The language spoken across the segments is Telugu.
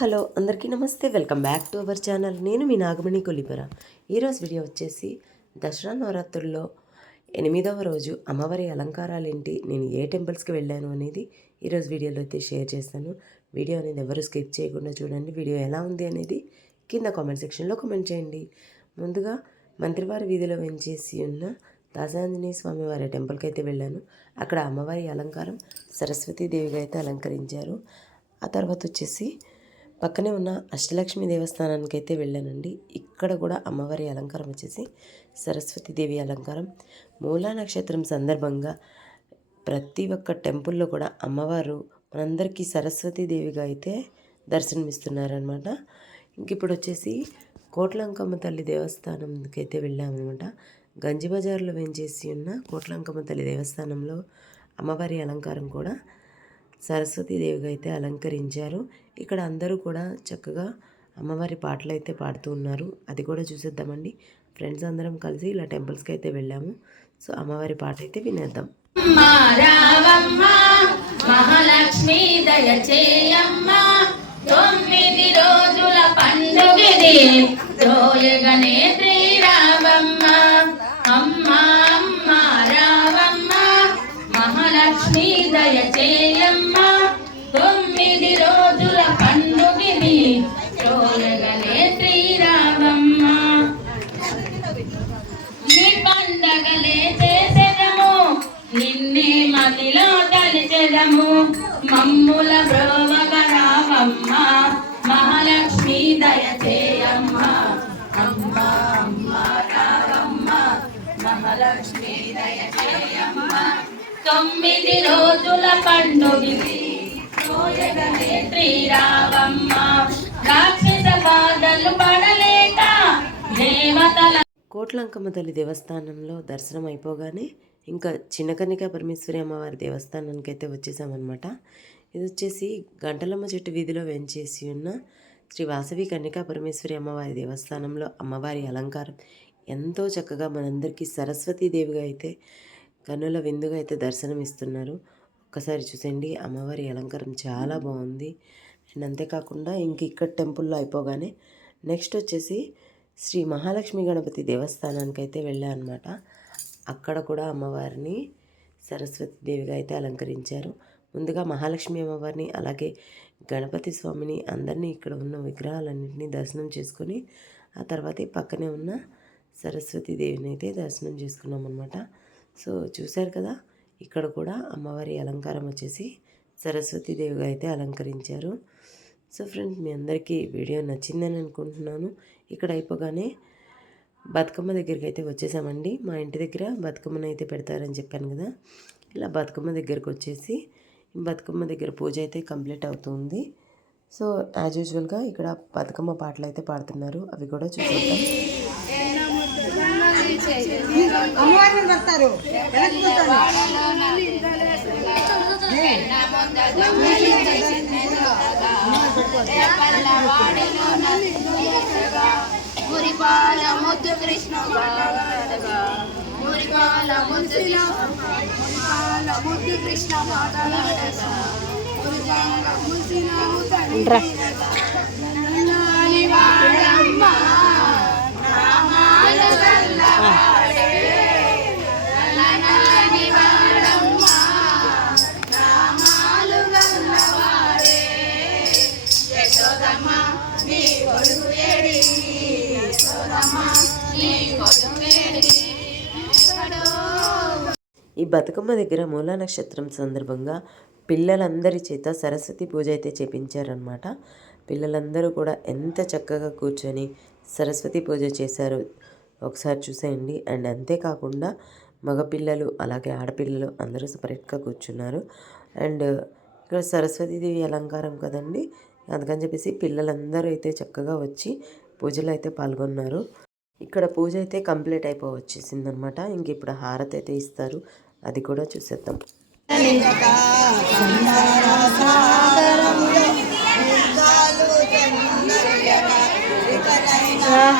హలో అందరికీ నమస్తే. Welcome back to our channel. నేను మీ నాగమణి కొలిపర ఈరోజు వీడియో వచ్చేసి దసరా నవరాత్రుల్లో ఎనిమిదవ రోజు అమ్మవారి అలంకారాలు ఏంటి నేను ఏ టెంపుల్స్కి వెళ్ళాను అనేది ఈరోజు వీడియోలో అయితే షేర్ చేస్తాను. వీడియో అనేది ఎవరు స్కిప్ చేయకుండా చూడండి. వీడియో ఎలా ఉంది అనేది కింద కామెంట్ సెక్షన్లో కామెంట్ చేయండి. ముందుగా మంత్రివారి వీధిలో వెంచేసి ఉన్న దాసాంజనేయ స్వామి వారి టెంపుల్కి అయితే వెళ్ళాను. అక్కడ అమ్మవారి అలంకారం సరస్వతీదేవిగా అయితే అలంకరించారు. ఆ తర్వాత వచ్చేసి పక్కనే ఉన్న అష్టలక్ష్మి దేవస్థానానికి అయితే వెళ్ళానండి. ఇక్కడ కూడా అమ్మవారి అలంకారం వచ్చేసి సరస్వతీదేవి అలంకారం. మూలా నక్షత్రం సందర్భంగా ప్రతి ఒక్క టెంపుల్లో కూడా అమ్మవారు మనందరికీ సరస్వతీదేవిగా అయితే దర్శనమిస్తున్నారనమాట ఇంక ఇప్పుడు వచ్చేసి కోట్లంకమ్మ తల్లి దేవస్థానంకి అయితే వెళ్ళామన్నమాట. గంజి బజార్లో వేంచేసి ఉన్న కోట్లంకమ్మ తల్లి దేవస్థానంలో అమ్మవారి అలంకారం కూడా సరస్వతీదేవిగా అయితే అలంకరించారు. ఇక్కడ అందరూ కూడా చక్కగా అమ్మవారి పాటలు అయితే పాడుతూ ఉన్నారు. అది కూడా చూసేద్దామండి. ఫ్రెండ్స్ అందరం కలిసి ఇలా టెంపుల్స్కి అయితే వెళ్ళాము. సో అమ్మవారి పాట అయితే వినేద్దాం. మహాలక్ష్మి తొమ్మిది రోజుల పండుగది దయచేయమ్మ. తొమ్మిది రోజుల పండుగది రోయగనే శ్రీరావమ్మ నీ పండగలే చేసెదము నిన్నే మదిలో తలిచెదము. మమ్ముల బ్రోవగ రావమ్మ మహాలక్ష్మి దయచేయమ్మ. అమ్మ అమ్మ రావమ్మ మహాలక్ష్మి దయచేయమ్మ. తొమ్మిది రోజుల పండుగది రాక్షస బాధలు పడలేక దేవతల కోట్లంకమ్మ తల్లి దేవస్థానంలో దర్శనం అయిపోగానే ఇంకా చిన్నకనిక పరమేశ్వరి అమ్మవారి దేవస్థానానికి అయితే వచ్చేసామన్నమాట. ఇది వచ్చేసి గంటలమ్మ చెట్టు వీధిలో వెంచేసి ఉన్న శ్రీ వాసవి కన్యకా పరమేశ్వరి అమ్మవారి దేవస్థానంలో అమ్మవారి అలంకారం. ఎంతో చక్కగా మనందరికీ సరస్వతీదేవిగా అయితే కన్నుల విందుగా అయితే దర్శనం ఇస్తున్నారు ఒక్కసారి చూసండి అమ్మవారి అలంకారం చాలా బాగుంది. అండ్ అంతేకాకుండా ఇంక ఇక్కడ టెంపుల్లో అయిపోగానే నెక్స్ట్ వచ్చేసి శ్రీ మహాలక్ష్మి గణపతి దేవస్థానానికి అయితే అనమాట అక్కడ కూడా అమ్మవారిని సరస్వతి దేవిగా అయితే అలంకరించారు. ముందుగా మహాలక్ష్మి అమ్మవారిని అలాగే గణపతి స్వామిని అందరినీ ఇక్కడ ఉన్న విగ్రహాలన్నింటినీ దర్శనం చేసుకొని ఆ తర్వాత పక్కనే ఉన్న సరస్వతి దేవిని అయితే దర్శనం చేసుకున్నాం అనమాట సో చూశారు కదా ఇక్కడ కూడా అమ్మవారి అలంకారం వచ్చేసి సరస్వతి దేవిగా అయితే అలంకరించారు. సో ఫ్రెండ్స్ మీ అందరికీ వీడియో నచ్చిందని అనుకుంటున్నాను. ఇక్కడ అయిపోగానే బతుకమ్మ దగ్గరికి అయితే వచ్చేసామండి. మా ఇంటి దగ్గర బతుకమ్మను అయితే పెడతారని చెప్పాను కదా ఇలా బతుకమ్మ దగ్గరకు వచ్చేసి బతుకమ్మ దగ్గర పూజ అయితే కంప్లీట్ అవుతుంది. సో యాజ్ యూజువల్గా ఇక్కడ బతుకమ్మ పాటలు అయితే పాడుతున్నారు. అవి కూడా చూసేద్దాం. కూర్చోండి. మురిపాల ముద్దు కృష్ణ మాట్లాడగా. మురిపాల ముద్దు మురిపాల ముద్దు కృష్ణ మాట్లాడగా. మురిపాల ముసినాము ఈ బతుకమ్మ దగ్గర మూలా నక్షత్రం సందర్భంగా పిల్లలందరి చేత సరస్వతి పూజ అయితే చేపించారనమాట పిల్లలందరూ కూడా ఎంత చక్కగా కూర్చొని సరస్వతి పూజ చేశారు ఒకసారి చూసేయండి. అండ్ అంతేకాకుండా మగపిల్లలు అలాగే ఆడపిల్లలు అందరూ సపరేట్గా కూర్చున్నారు. అండ్ ఇక్కడ సరస్వతీదేవి అలంకారం కదండి అందుకని చెప్పేసి పిల్లలందరూ అయితే చక్కగా వచ్చి పూజలో అయితే పాల్గొన్నారు. ఇక్కడ పూజ అయితే కంప్లీట్ అయిపో వచ్చేసిందనమాట ఇంక ఇప్పుడు హారతి అయితే ఇస్తారు. అది కూడా చూసేద్దాం.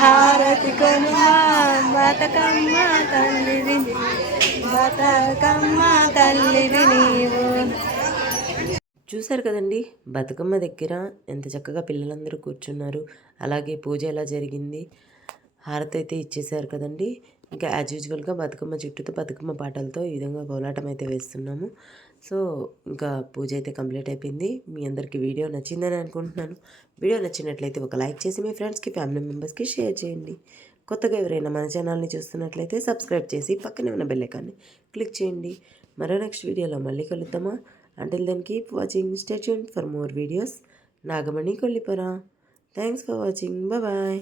హారతి కొనుమా బతకమ్మ తల్లిది బతకమ్మ తల్లిది నీవు చూశారు కదండి బతుకమ్మ దగ్గర ఎంత చక్కగా పిల్లలందరూ కూర్చున్నారు. అలాగే పూజ ఎలా జరిగింది హారతి అయితే ఇచ్చేసారు కదండి. ఇంకా యాజ్ యూజువల్గా బతుకమ్మ చుట్టూతో బతుకమ్మ పాటలతో ఈ విధంగా కోలాటం అయితే వేస్తున్నాము. సో ఇంకా పూజ అయితే కంప్లీట్ అయిపోయింది. మీ అందరికీ వీడియో నచ్చిందని అనుకుంటున్నాను. వీడియో నచ్చినట్లయితే ఒక లైక్ చేసి మీ ఫ్రెండ్స్కి ఫ్యామిలీ మెంబర్స్కి షేర్ చేయండి. కొత్తగా ఎవరైనా మన ఛానల్ని చూస్తున్నట్లయితే సబ్స్క్రైబ్ చేసి పక్కనే ఉన్న బెల్లైకాన్ని క్లిక్ చేయండి. మరో నెక్స్ట్ వీడియోలో మళ్ళీ కలుద్దామా? Until then keep watching stay tuned for more videos Nagamani Kollipara. Thanks for watching bye